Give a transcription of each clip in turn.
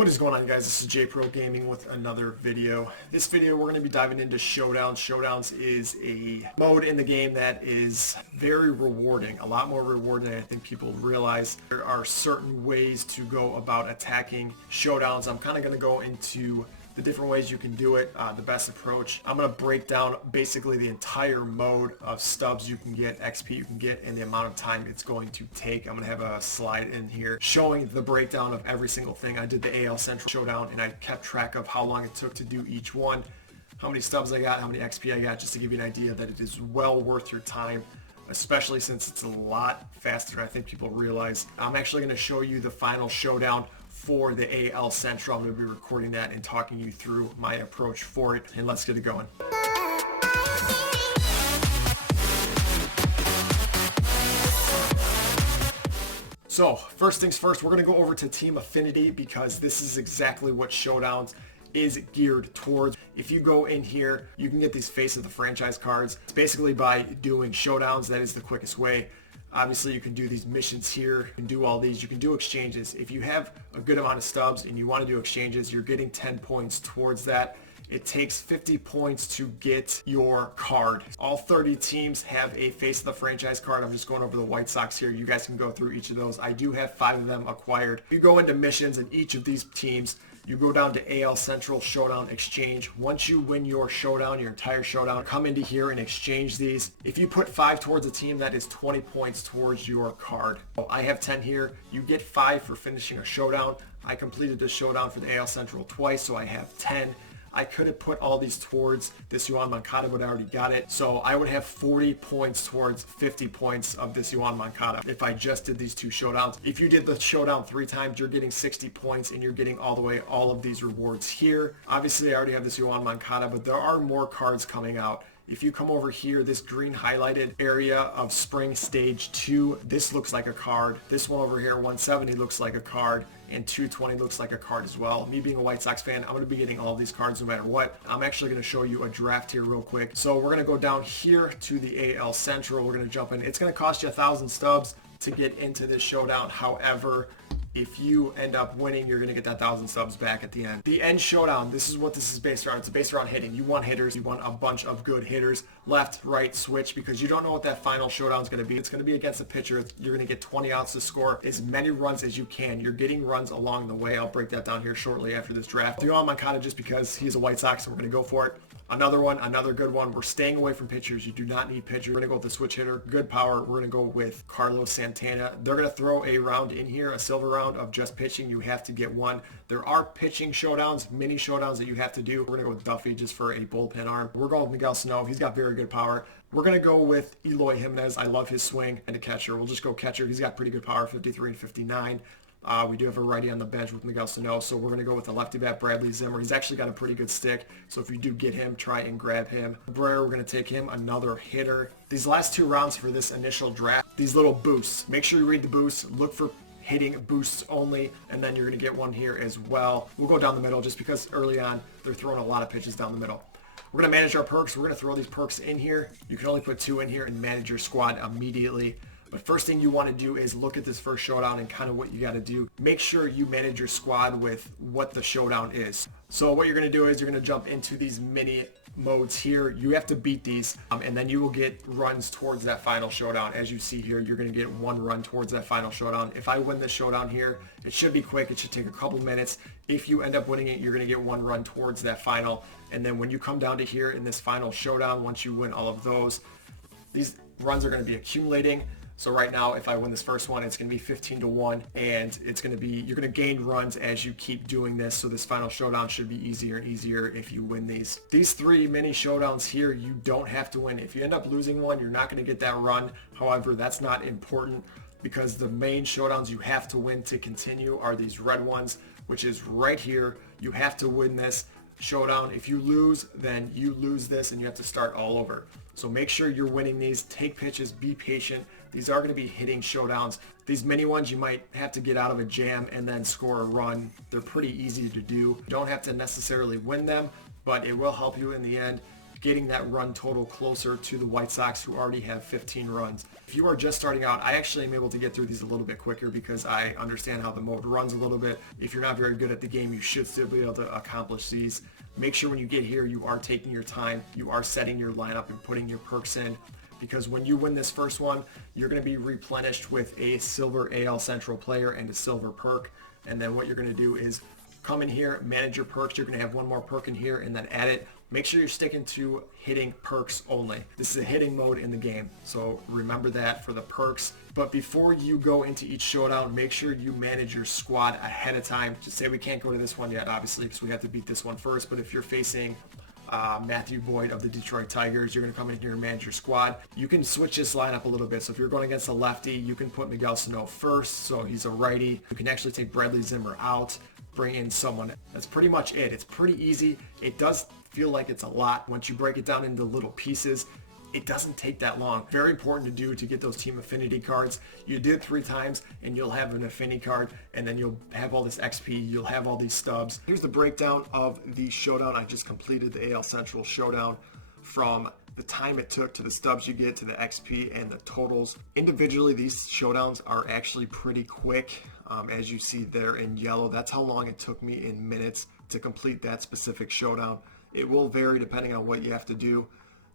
What is going on, guys? This is JPro Gaming with another video. This video we're going to be diving into Showdown. Showdowns is a mode in the game that is very rewarding, a lot more rewarding than I think people realize. There are certain ways to go about attacking Showdowns. I'm kind of going to go into the different ways you can do it, the best approach. I'm going to break down basically the entire mode of stubs you can get, XP you can get, and the amount of time it's going to take. I'm going to have a slide in here showing the breakdown of every single thing. I did the AL Central Showdown and I kept track of how long it took to do each one, how many stubs I got, how many XP I got, just to give you an idea that it is well worth your time, especially since it's a lot faster than I think people realize. I'm actually going to show you the final showdown for the AL Central. I'm going to be recording that and talking you through my approach for it, and let's get it going. So first things first, we're going to go over to Team Affinity because this is exactly what Showdowns is geared towards. If you go in here, you can get these face of the franchise cards. It's basically by doing Showdowns. That is the quickest way. Obviously, you can do these missions here, you can do all these, you can do exchanges. If you have a good amount of stubs and you want to do exchanges, you're getting 10 points towards that. It takes 50 points to get your card. All 30 teams have a face of the franchise card. I'm just going over the White Sox here. You guys can go through each of those. I do have 5 of them acquired. You go into missions in each of these teams. You go down to AL Central Showdown Exchange. Once you win your showdown, your entire showdown, come into here and exchange these. If you put 5 towards a team, that is 20 points towards your card. So I have 10 here. You get 5 for finishing a showdown. I completed the showdown for the AL Central twice, so I have 10. I could have put all these towards this Yuan Moncada, but I already got it. So I would have 40 points towards 50 points of this Yuan Moncada if I just did these 2 showdowns. If you did the showdown 3 times, you're getting 60 points and you're getting all the way all of these rewards here. Obviously, I already have this Yuan Moncada, but there are more cards coming out. If you come over here, this green highlighted area of Spring Stage 2, this looks like a card. This one over here, 170, looks like a card. And 220 looks like a card as well. Me being a White Sox fan, I'm going to be getting all of these cards no matter what. I'm actually going to show you a draft here real quick. So we're going to go down here to the AL Central. We're going to jump in. It's going to cost you 1,000 stubs to get into this showdown. However, if you end up winning, you're going to get that 1,000 subs back at the end. The end showdown, this is what this is based around. It's based around hitting. You want hitters. You want a bunch of good hitters. Left, right, switch, because you don't know what that final showdown is going to be. It's going to be against a pitcher. You're going to get 20 outs to score as many runs as you can. You're getting runs along the way. I'll break that down here shortly after this draft. Yuan Moncada, just because he's a White Sox, so we're going to go for it. Another one, another good one. We're staying away from pitchers. You do not need pitchers. We're going to go with the switch hitter. Good power. We're going to go with Carlos Santana. They're going to throw a round in here, a silver round of just pitching. You have to get one. There are pitching showdowns, mini showdowns that you have to do. We're going to go with Duffy just for a bullpen arm. We're going with Miguel Sano. He's got very good power. We're going to go with Eloy Jimenez. I love his swing. And a catcher. We'll just go catcher. He's got pretty good power, 53 and 59. We do have a righty on the bench with Miguel Sano, so we're going to go with the lefty bat, Bradley Zimmer. He's actually got a pretty good stick, so if you do get him, try and grab him. Cabrera, we're going to take him, another hitter. These last 2 rounds for this initial draft, these little boosts, make sure you read the boosts, look for hitting boosts only, and then you're going to get one here as well. We'll go down the middle just because early on, they're throwing a lot of pitches down the middle. We're going to manage our perks. We're going to throw these perks in here. You can only put 2 in here and manage your squad immediately. But first thing you want to do is look at this first showdown and kind of what you got to do. Make sure you manage your squad with what the showdown is. So what you're going to do is you're going to jump into these mini modes here. You have to beat these and then you will get runs towards that final showdown. As you see here, you're going to get 1 run towards that final showdown. If I win this showdown here, it should be quick. It should take a couple minutes. If you end up winning it, you're going to get 1 run towards that final. And then when you come down to here in this final showdown, once you win all of those, these runs are going to be accumulating. So right now, if I win this first one, it's going to be 15 to 1, and it's going to be, you're going to gain runs as you keep doing this. So this final showdown should be easier and easier if you win these. These 3 mini showdowns here, you don't have to win. If you end up losing one, you're not going to get that run. However, that's not important because the main showdowns you have to win to continue are these red ones, which is right here. You have to win this showdown. If you lose, then you lose this and you have to start all over. So make sure you're winning these. Take pitches, be patient. These are going to be hitting showdowns. These mini ones you might have to get out of a jam and then score a run. They're pretty easy to do. You don't have to necessarily win them, but it will help you in the end getting that run total closer to the White Sox, who already have 15 runs. If you are just starting out, I actually am able to get through these a little bit quicker because I understand how the mode runs a little bit. If you're not very good at the game, you should still be able to accomplish these. Make sure when you get here, you are taking your time, you are setting your lineup and putting your perks in, because when you win this first one, you're going to be replenished with a silver AL Central player and a silver perk. And then what you're going to do is come in here, manage your perks. You're going to have one more perk in here and then add it. Make sure you're sticking to hitting perks only. This is a hitting mode in the game, so remember that for the perks. But before you go into each showdown, make sure you manage your squad ahead of time. Just say we can't go to this one yet, obviously, because we have to beat this one first. But if you're facing Matthew Boyd of the Detroit Tigers, you're going to come in here and manage your squad. You can switch this lineup a little bit. So if you're going against a lefty, you can put Miguel Sano first, so he's a righty. You can actually take Bradley Zimmer out, bring in someone. That's pretty much it. It's pretty easy. It does feel like it's a lot. Once you break it down into little pieces, it doesn't take that long. Very important to do to get those team affinity cards. You do it 3 times and you'll have an affinity card, and then you'll have all this XP, you'll have all these stubs. Here's the breakdown of the showdown. I just completed the AL Central showdown from the time it took to the stubs you get to the XP and the totals. Individually, these showdowns are actually pretty quick. As you see there in yellow, that's how long it took me in minutes to complete that specific showdown. It will vary depending on what you have to do.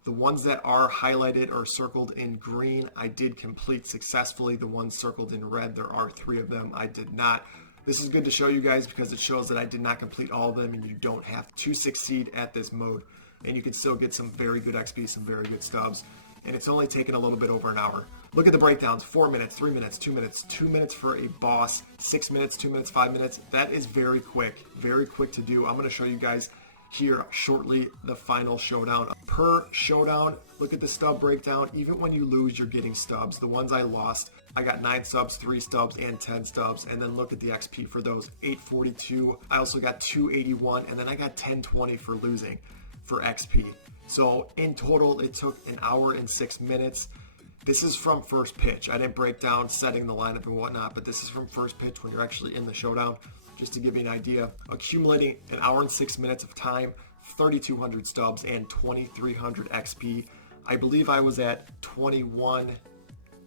The ones that are highlighted or circled in green, I did complete successfully. The ones circled in red, there are 3 of them I did not. This is good to show you guys because it shows that I did not complete all of them, and you don't have to succeed at this mode. And you can still get some very good XP, some very good stubs. And it's only taken a little bit over an hour. Look at the breakdowns: 4 minutes, 3 minutes, 2 minutes, 2 minutes for a boss, 6 minutes, 2 minutes, 5 minutes. That is very quick to do. I'm going to show you guys here shortly the final showdown. Per showdown, look at the stub breakdown. Even when you lose, you're getting stubs. The ones I lost, I got 9 stubs, 3 stubs, and 10 stubs. And then look at the XP for those: 842. I also got 281, and then I got 1020 for losing for XP. So in total, it took an hour and 6 minutes. This is from first pitch. I didn't break down setting the lineup and whatnot, but this is from first pitch when you're actually in the showdown. Just to give you an idea, accumulating an hour and 6 minutes of time, 3,200 stubs, and 2,300 XP. I believe I was at 21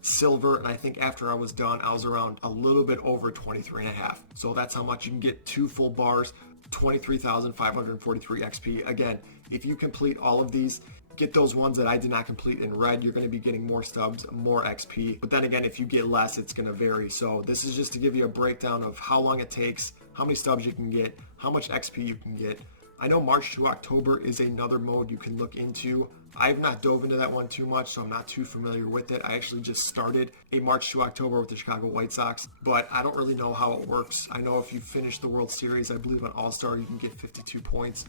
silver, and I think after I was done, I was around a little bit over 23 and a half. So that's how much you can get 2 full bars, 23,543 XP. Again, if you complete all of these, get those ones that I did not complete in red, you're going to be getting more stubs, more XP. But then again, if you get less, it's going to vary. So this is just to give you a breakdown of how long it takes, how many stubs you can get, how much XP you can get. I know March to October is another mode you can look into. I've not dove into that one too much, so I'm not too familiar with it. I actually just started a March to October with the Chicago White Sox, but I don't really know how it works. I know if you finish the World Series, I believe on All-Star, you can get 52 points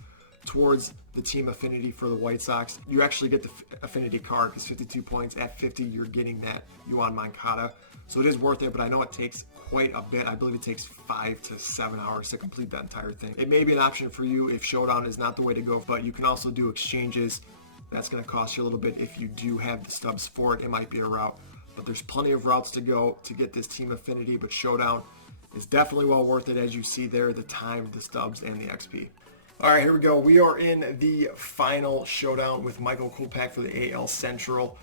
towards the team affinity for the White Sox. You actually get the affinity card because 52 points at 50, you're getting that Yoan Moncada. So it is worth it, but I know it takes quite a bit. I believe it takes 5 to 7 hours to complete that entire thing. It may be an option for you if Showdown is not the way to go, but you can also do exchanges. That's going to cost you a little bit. If you do have the stubs for it, it might be a route. But there's plenty of routes to go to get this team affinity, but Showdown is definitely well worth it. As you see there, the time, the stubs, and the XP. All right, here we go. We are in the final showdown with Michael Kopech for the AL Central.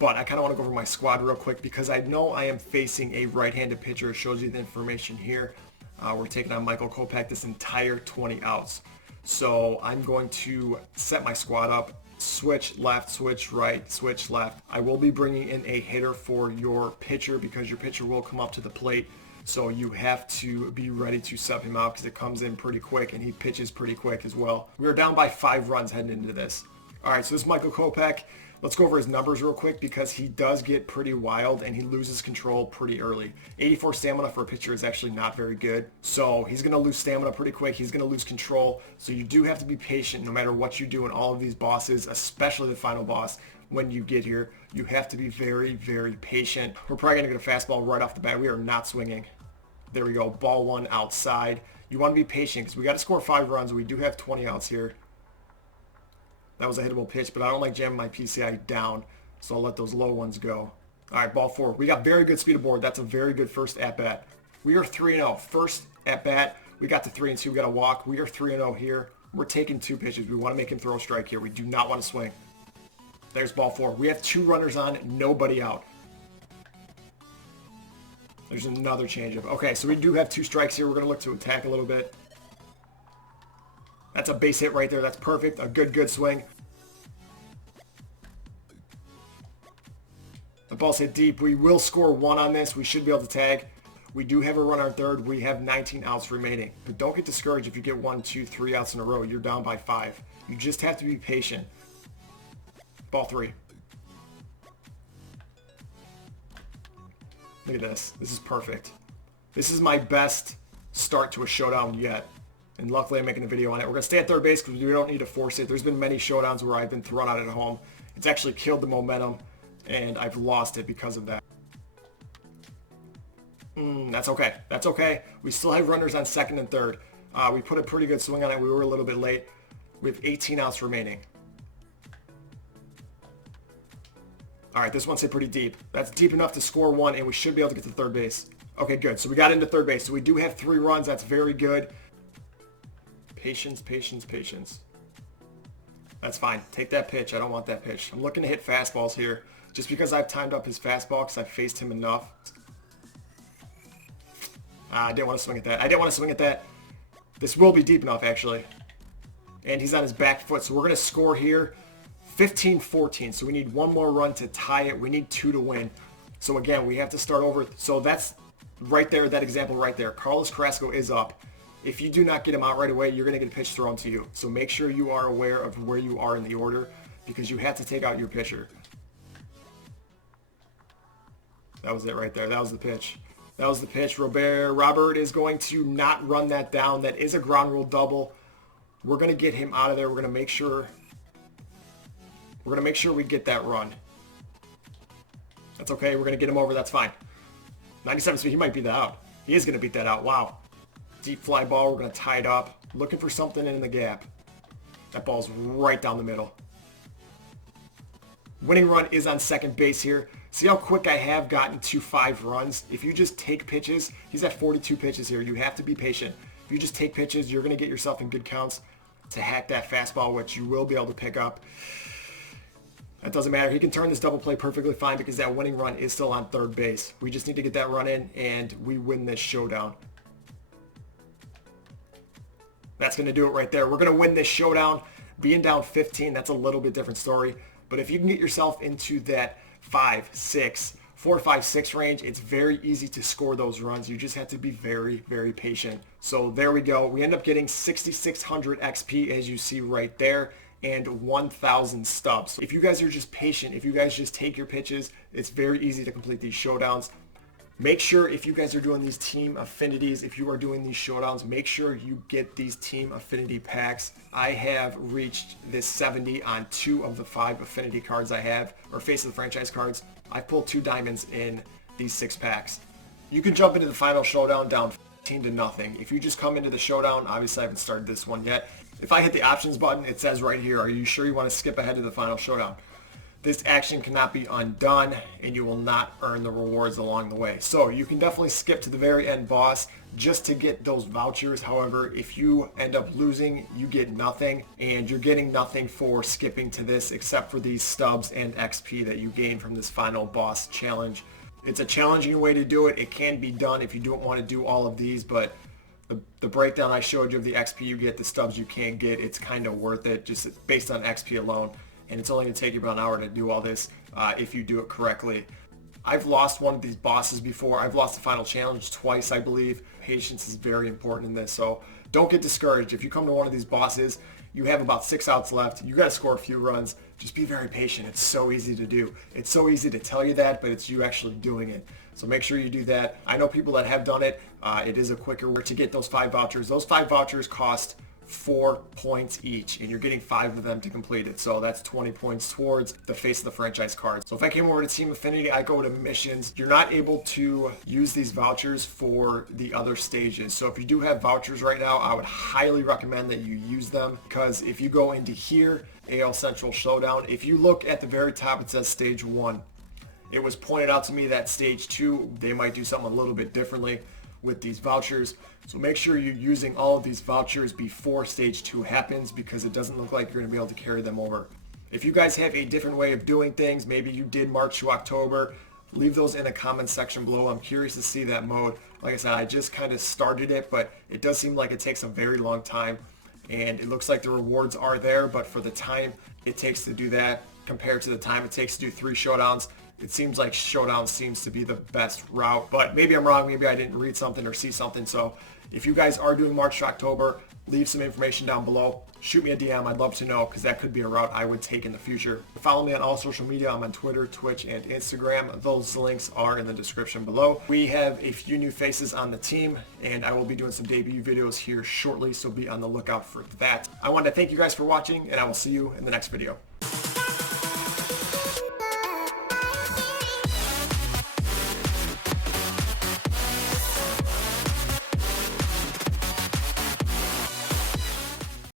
But I kind of want to go over my squad real quick because I know I am facing a right-handed pitcher. It shows you the information here. We're taking on Michael Kopech this entire 20 outs. So I'm going to set my squad up, switch left, switch right, switch left. I will be bringing in a hitter for your pitcher because your pitcher will come up to the plate. So you have to be ready to sub him out because it comes in pretty quick and he pitches pretty quick as well. We are down by 5 runs heading into this. All right, so this is Michael Kopech. Let's go over his numbers real quick because he does get pretty wild and he loses control pretty early. 84 stamina for a pitcher is actually not very good. So he's going to lose stamina pretty quick. He's going to lose control. So you do have to be patient no matter what you do in all of these bosses, especially the final boss. When you get here, you have to be very, very patient. We're probably going to get a fastball right off the bat. We are not swinging. There we go. Ball 1 outside. You want to be patient because we got to score 5 runs. We do have 20 outs here. That was a hittable pitch, but I don't like jamming my PCI down, so I'll let those low ones go. All right, ball 4. We got very good speed aboard. That's a very good first at-bat. We are 3-0. First at-bat, we got to 3-2. We got a walk. We are 3-0 here. We're taking 2 pitches. We want to make him throw a strike here. We do not want to swing. There's ball 4. We have 2 runners on, nobody out. There's another changeup. Okay, so we do have 2 strikes here. We're going to look to attack a little bit. That's a base hit right there. That's perfect. A good swing. The ball's hit deep. We will score 1 on this. We should be able to tag. We do have a run on third. We have 19 outs remaining. But don't get discouraged if you get 1, 2, 3 outs in a row. You're down by 5. You just have to be patient. Ball 3. Look at this. This is perfect. This is my best start to a showdown yet. And luckily I'm making a video on it. We're going to stay at third base because we don't need to force it. There's been many showdowns where I've been thrown out at home. It's actually killed the momentum, and I've lost it because of that. That's okay. That's okay. We still have runners on second and third. We put a pretty good swing on it. We were a little bit late. We have 18 outs remaining. All right, this one's hit pretty deep. That's deep enough to score 1, and we should be able to get to third base. Okay, good. So we got into third base. So we do have 3 runs. That's very good. Patience, patience, patience. That's fine. Take that pitch. I don't want that pitch. I'm looking to hit fastballs here just because I've timed up his fastball because I've faced him enough. I didn't want to swing at that. I didn't want to swing at that. This will be deep enough, actually. And he's on his back foot, so we're going to score here 15-14. So we need 1 more run to tie it. We need 2 to win. So again, we have to start over. So that's right there, that example right there. Carlos Carrasco is up. If you do not get him out right away, you're going to get a pitch thrown to you. So make sure you are aware of where you are in the order because you have to take out your pitcher. That was it right there. That was the pitch. That was the pitch. Robert is going to not run that down. That is a ground rule double. We're going to get him out of there. We're going to make sure we get that run. That's okay. We're going to get him over. That's fine. 97 speed. He might beat that out. He is going to beat that out. Wow. Deep fly ball. We're going to tie it up. Looking for something in the gap. That ball's right down the middle. Winning run is on second base here. See how quick I have gotten to 5 runs? If you just take pitches, he's at 42 pitches here. You have to be patient. If you just take pitches, you're going to get yourself in good counts to hack that fastball, which you will be able to pick up. That doesn't matter. He can turn this double play perfectly fine because that winning run is still on third base. We just need to get that run in, and we win this showdown. That's going to do it right there. We're going to win this showdown. Being down 15, that's a little bit different story. But if you can get yourself into that 4, 5, 6 range, it's very easy to score those runs. You just have to be very, very patient. So there we go. We end up getting 6,600 XP as you see right there and 1,000 stubs. If you guys are just patient, if you guys just take your pitches, it's very easy to complete these showdowns. Make sure if you guys are doing these team affinities, if you are doing these showdowns, make sure you get these team affinity packs. I have reached this 70 on 2 of the 5 affinity cards I have, or face of the franchise cards. I pulled 2 diamonds in these 6 packs. You can jump into the final showdown down 15-0. If you just come into the showdown, obviously I haven't started this one yet. If I hit the options button, it says right here, are you sure you want to skip ahead to the final showdown? This action cannot be undone, and you will not earn the rewards along the way. So you can definitely skip to the very end boss just to get those vouchers. However, if you end up losing, you get nothing, and you're getting nothing for skipping to this except for these stubs and XP that you gain from this final boss challenge. It's a challenging way to do it. It can be done if you don't want to do all of these, but the breakdown I showed you of the XP you get, the stubs you can get, it's kind of worth it just based on XP alone. And it's only going to take you about an hour to do all this if you do it correctly. I've lost one of these bosses before. I've lost the final challenge twice, I believe. Patience is very important in this, so don't get discouraged. If you come to one of these bosses, you have about 6 outs left. You got to score a few runs. Just be very patient. It's so easy to do. It's so easy to tell you that, but it's you actually doing it. So make sure you do that. I know people that have done it. It is a quicker way to get those 5 vouchers. Those 5 vouchers cost 4 points each, and you're getting 5 of them to complete it. So that's 20 points towards the face of the franchise card. So if I came over to Team Affinity, I go to missions. You're not able to use these vouchers for the other stages. So if you do have vouchers right now, I would highly recommend that you use them, because if you go into here, AL Central Showdown, if you look at the very top, it says stage 1. It was pointed out to me that stage 2, they might do something a little bit differently with these vouchers. So make sure you're using all of these vouchers before stage 2 happens, because it doesn't look like you're going to be able to carry them over. If you guys have a different way of doing things, maybe you did March to October, Leave those in the comments section below. I'm curious to see that mode. Like I said, I just kind of started it, but it does seem like it takes a very long time. And it looks like the rewards are there, but for the time it takes to do that compared to the time it takes to do 3 showdowns, it seems like Showdown seems to be the best route. But maybe I'm wrong. Maybe I didn't read something or see something. So if you guys are doing March to October, leave some information down below. Shoot me a DM. I'd love to know, because that could be a route I would take in the future. Follow me on all social media. I'm on Twitter, Twitch, and Instagram. Those links are in the description below. We have a few new faces on the team, and I will be doing some debut videos here shortly, so be on the lookout for that. I want to thank you guys for watching, and I will see you in the next video.